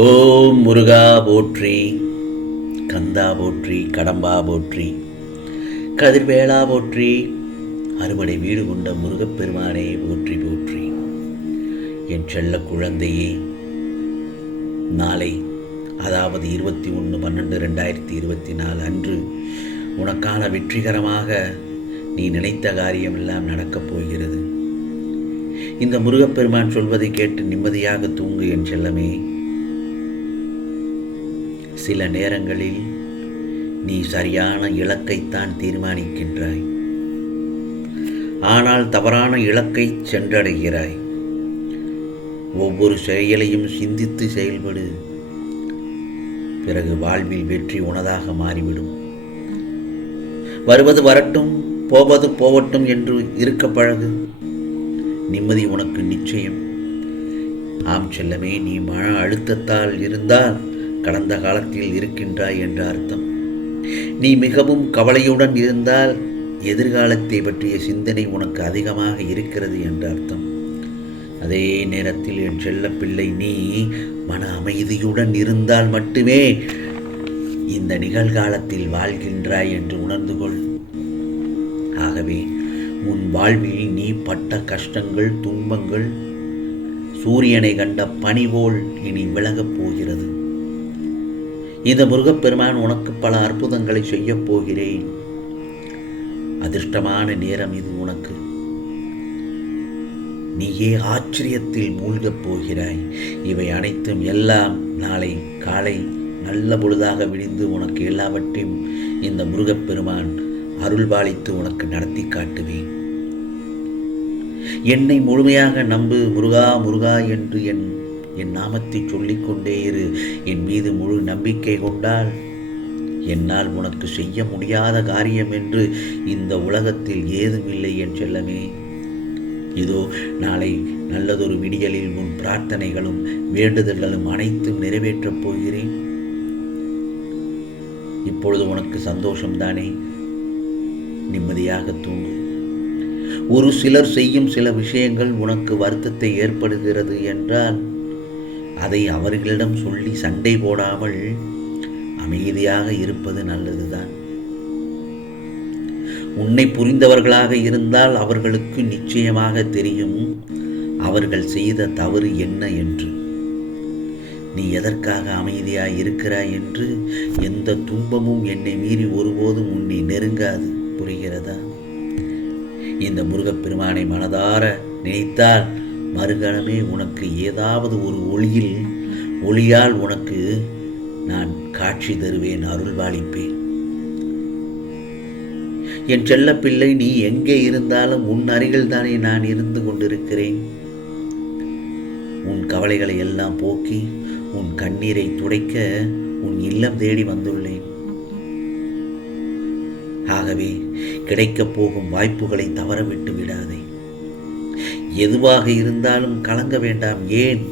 ஓம் முருகா போற்றி கந்தா போற்றி கடம்பா போற்றி கதிர்வேளா போற்றி அறுபடை வீடு கொண்ட முருகப்பெருமானே போற்றி போற்றி. என் செல்ல குழந்தையே நாளை அதாவது இருபத்தி ஒன்று பன்னெண்டு ரெண்டாயிரத்தி இருபத்தி நாலு அன்று உனக்கான வெற்றிகரமாக நீ நினைத்த காரியமெல்லாம் நடக்கப் போகிறது. இந்த முருகப்பெருமான் சொல்வதை கேட்டு நிம்மதியாக தூங்கு என் செல்லமே. சில நேரங்களில் நீ சரியான இலக்கைத்தான் தீர்மானிக்கின்றாய். ஆனால் தவறான இலக்கை சென்றடைகிறாய். ஒவ்வொரு செயலையும் சிந்தித்து செயல்படு. பிறகு வாழ்வில் வெற்றி உனதாக மாறிவிடும். வருவது வரட்டும் போவது போவட்டும் என்று இருக்க பழகு. நிம்மதி உனக்கு நிச்சயம். ஆம் செல்லமே நீ மன அழுத்தத்தால் இருந்தால் கடந்த காலத்தில் இருக்கின்றாய் என்ற அர்த்தம். நீ மிகவும் கவலையுடன் இருந்தால் எதிர்காலத்தை பற்றிய சிந்தனை உனக்கு அதிகமாக இருக்கிறது என்ற அர்த்தம். அதே நேரத்தில் என் செல்ல பிள்ளை நீ மன அமைதியுடன் இருந்தால் மட்டுமே இந்த நிகழ்காலத்தில் வாழ்கின்றாய் என்று உணர்ந்து கொள். ஆகவே உன் வாழ்வில் நீ பட்ட கஷ்டங்கள் துன்பங்கள் சூரியனை கண்ட பனிபோல் இனி விலகப் போகிறது. இந்த முருகப்பெருமான் உனக்கு பல அற்புதங்களை செய்யப் போகிறேன். அதிர்ஷ்டமான நேரம் இது உனக்கு. நீயே ஆச்சரியத்தில் மூழ்கப் போகிறாய். இவை அனைத்தும் எல்லாம் நாளை காலை நல்ல பொழுதாக விடிந்து உனக்கு எல்லாவற்றையும் இந்த முருகப்பெருமான் அருள்பாலித்து உனக்கு நடத்தி காட்டுவேன். என்னை முழுமையாக நம்பு முருகா முருகா என்று என் என் நாமத்தை சொல்லிக்கொண்டே இரு. என் மீது முழு நம்பிக்கை கொண்டால் என்னால் உனக்கு செய்ய முடியாத காரியம் என்று இந்த உலகத்தில் ஏதுமில்லை என் செல்லமே. இதோ நாளை நல்லதொரு விடியலில் உன் பிரார்த்தனைகளும் வேண்டுதல்களும் அனைத்தும் நிறைவேற்றப் போகிறேன். இப்பொழுது உனக்கு சந்தோஷம்தானே? நிம்மதியாக தூங்கு. ஒரு சிலர் செய்யும் சில விஷயங்கள் உனக்கு வருத்தத்தை ஏற்படுகிறது என்றால் அதை அவர்களிடம் சொல்லி சண்டை போடாமல் அமைதியாக இருப்பது நல்லதுதான். உன்னை புரிந்தவர்களாக இருந்தால் அவர்களுக்கு நிச்சயமாக தெரியும் அவர்கள் செய்த தவறு என்ன என்று. நீ எதற்காக அமைதியாய் இருக்கிறாய் என்று எந்த துன்பமும் என்னை மீறி ஒருபோதும் உன்னை நெருங்காது புரிகிறதா? இந்த முருகப்பெருமானை மனதார நினைத்தால் மறுகணமே உனக்கு ஏதாவது ஒரு ஒளியில் ஒளியால் உனக்கு நான் காட்சி தருவேன் அருள்வாளிப்பேன். என் செல்ல பிள்ளை நீ எங்கே இருந்தாலும் உன் அருகில் தானே நான் இருந்து கொண்டிருக்கிறேன். உன் கவலைகளை எல்லாம் போக்கி உன் கண்ணீரை துடைக்க உன் இல்லம் தேடி வந்துள்ளேன். ஆகவே கிடைக்கப் போகும் வாய்ப்புகளை தவறவிட்டு விடாதே. எதுவாக இருந்தாலும் கலங்க வேண்டாம் ஏன்?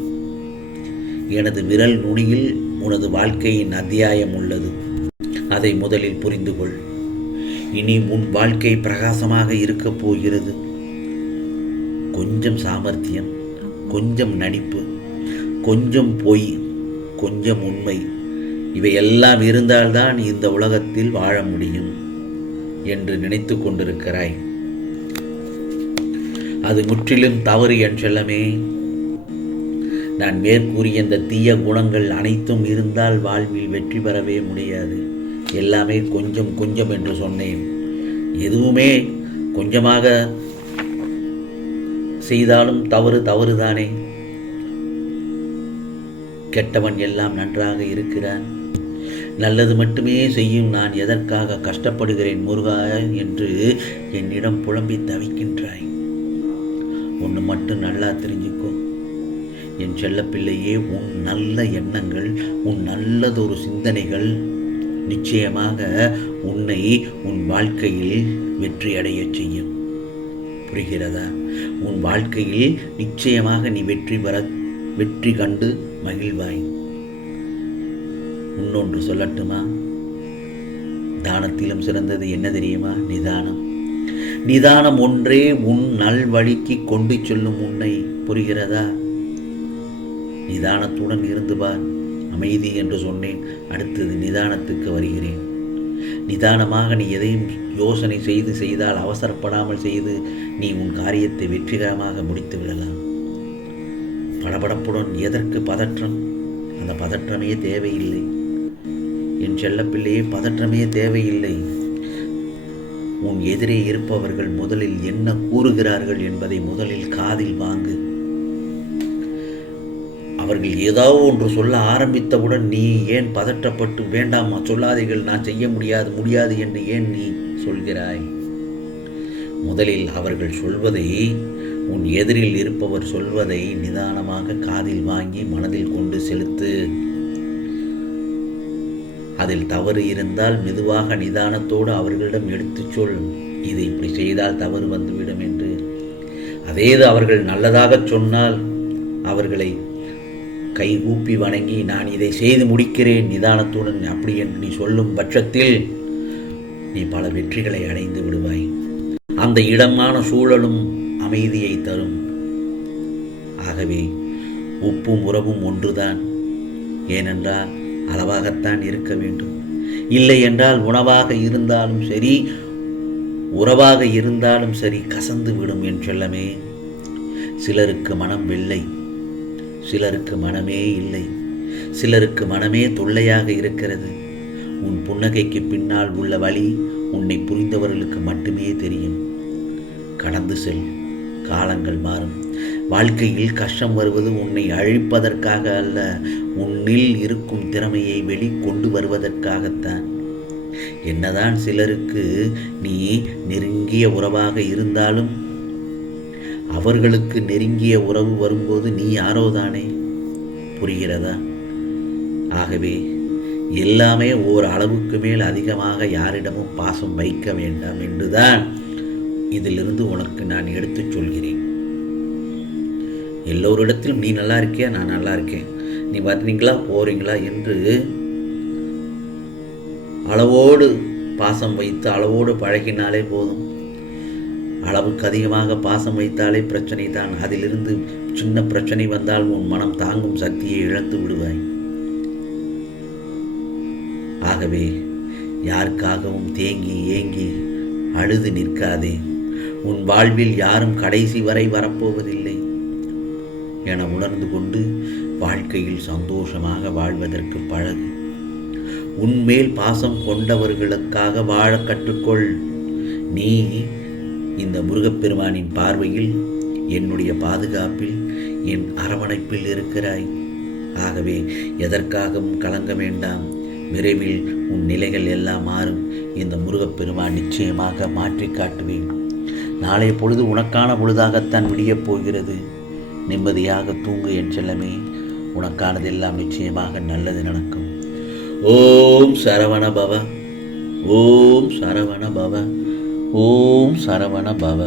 எனது விரல் நுனியில் உனது வாழ்க்கையின் அத்தியாயம் உள்ளது. அதை முதலில் புரிந்து கொள். இனி உன் வாழ்க்கை பிரகாசமாக இருக்கப் போகிறது. கொஞ்சம் சாமர்த்தியம் கொஞ்சம் நடிப்பு கொஞ்சம் பொய் கொஞ்சம் உண்மை. இவையெல்லாம் இருந்தால்தான் இந்த உலகத்தில் வாழ முடியும் என்று நினைத்து கொண்டிருக்கிறாய். அது முற்றிலும் தவறு என் செல்லமே. நான் மேற்கூறிய இந்த தீய குணங்கள் அனைத்தும் இருந்தால் வாழ்வில் வெற்றி பெறவே முடியாது. எல்லாமே கொஞ்சம் கொஞ்சம் என்று சொன்னேன். எதுவுமே கொஞ்சமாக செய்தாலும் தவறு தவறுதானே. கெட்டவன் எல்லாம் நன்றாக இருக்கிறான். நல்லது மட்டுமே செய்யும் நான் எதற்காக கஷ்டப்படுகிறேன் முருகா என்று என்னிடம் புலம்பி தவிக்கின்றாய். ஒன்று மட்டும் நல்லா தெரிஞ்சுக்கோ. என் செல்லப்பிள்ளையே உன் நல்ல எண்ணங்கள் உன் நல்லதொரு சிந்தனைகள் நிச்சயமாக உன்னை உன் வாழ்க்கையில் வெற்றி அடைய செய்யும். புரிகிறதா? உன் வாழ்க்கையில் நிச்சயமாக நீ வெற்றி பெற வெற்றி கண்டு மகிழ்வாய். இன்னொன்று சொல்லட்டுமா? தானத்திலும் சிறந்தது என்ன தெரியுமா? நிதானம். நிதானம் ஒன்றே உன் நல்வழிக்கு கொண்டு செல்லும் உன்னை புரிகிறதா? நிதானத்துடன் இருந்து பார் அமைதி என்று சொன்னேன். அடுத்தது நிதானத்துக்கு வருகிறேன். நிதானமாக நீ எதையும் யோசனை செய்து செய்தால் அவசரப்படாமல் செய்து நீ உன் காரியத்தை வெற்றிகரமாக முடித்து விடலாம். படபடப்புடன் எதற்கு பதற்றம்? அந்த பதற்றமே தேவையில்லை. என் செல்லப்பிள்ளையே பதற்றமே தேவையில்லை. உன் எதிரே இருப்பவர்கள் முதலில் என்ன கூறுகிறார்கள் என்பதை முதலில் காதில் வாங்கு. அவர்கள் ஏதாவது ஒன்று சொல்ல ஆரம்பித்தவுடன் நீ ஏன் பதற்றப்பட்டு வேண்டாம் சொல்லாதீர்கள் நான் செய்ய முடியாது முடியாது என்று ஏன் நீ சொல்கிறாய்? முதலில் அவர்கள் சொல்வதை உன் எதிரில் இருப்பவர் சொல்வதை நிதானமாக காதில் வாங்கி மனதில் கொண்டு செலுத்து. அதில் தவறு இருந்தால் மெதுவாக நிதானத்தோடு அவர்களிடம் எடுத்துச் சொல். இது இப்படி செய்தால் தவறு வந்துவிடும் என்று. அதேது அவர்கள் நல்லதாகச் சொன்னால் அவர்களை கைகூப்பி வணங்கி நான் இதை செய்து முடிக்கிறேன் நிதானத்துடன் அப்படி என்று நீ சொல்லும் பட்சத்தில் நீ பல வெற்றிகளை அடைந்து விடுவாய். அந்த இடமான சூழலும் அமைதியை தரும். ஆகவே உப்பும் உறவும் ஒன்றுதான். ஏனென்றால் அளவாகத்தான் இருக்க வேண்டும். இல்லை என்றால் உணவாக இருந்தாலும் சரி உறவாக இருந்தாலும் சரி கசந்து விடும் என் சொல்லமே. சிலருக்கு மனம் வெள்ளை சிலருக்கு மனமே இல்லை. சிலருக்கு மனமே தொல்லையாக இருக்கிறது. உன் புன்னகைக்கு பின்னால் உள்ள வழி உன்னை புரிந்தவர்களுக்கு மட்டுமே தெரியும். கடந்து செல் காலங்கள் மாறும். வாழ்க்கையில் கஷ்டம் வருவது உன்னை அழிப்பதற்காக அல்ல உன்னில் இருக்கும் திறமையை வெளிக்கொண்டு வருவதற்காகத்தான். என்னதான் சிலருக்கு நீ நெருங்கிய உறவாக இருந்தாலும் அவர்களுக்கு நெருங்கிய உறவு வரும்போது நீ யாரோதானே? புரிகிறதா? ஆகவே எல்லாமே ஓர் அளவுக்கு மேல் அதிகமாக யாரிடமும் பாசம் வைக்க வேண்டாம் என்றுதான் இதிலிருந்து உனக்கு நான் எடுத்துச் சொல்கிறேன். எல்லோரிடத்திலும் நீ நல்லா இருக்கியா? நான் நல்லா இருக்கேன். நீ வரீங்களா போறீங்களா? என்று அளவோடு பாசம் வைத்து அளவோடு பழகினாலே போதும். அளவுக்கு அதிகமாக பாசம் வைத்தாலே பிரச்சனை தான். அதிலிருந்து சின்ன பிரச்சனை வந்தால் உன் மனம் தாங்கும் சக்தியை இழந்து விடுவாய். ஆகவே யாருக்காகவும் தேங்கி ஏங்கி அழுது நிற்காதே. உன் வாழ்வில் யாரும் கடைசி வரை வரப்போவதில்லை. என உணர்ந்து கொண்டு வாழ்க்கையில் சந்தோஷமாக வாழ்வதற்கு பழகு. உன்மேல் பாசம் கொண்டவர்களுக்காக வாழ கற்றுக்கொள். நீ இந்த முருகப்பெருமானின் பார்வையில் என்னுடைய பாதுகாப்பில் என் அரவணைப்பில் இருக்கிறாய். ஆகவே எதற்காகவும் கலங்க வேண்டாம். விரைவில் உன் நிலைகள் எல்லாம் மாறும். இந்த முருகப்பெருமான் நிச்சயமாக மாற்றி காட்டுவேன். நாளைய பொழுது உனக்கான பொழுதாகத்தான் விடியப் போகிறது. நிம்மதியாக தூங்கு என் செல்லமே. உனக்கானதெல்லாம் நிச்சயமாக நல்லது நடக்கும். ஓம் சரவண பவ. ஓம் சரவண பவ. ஓம் சரவண பவ.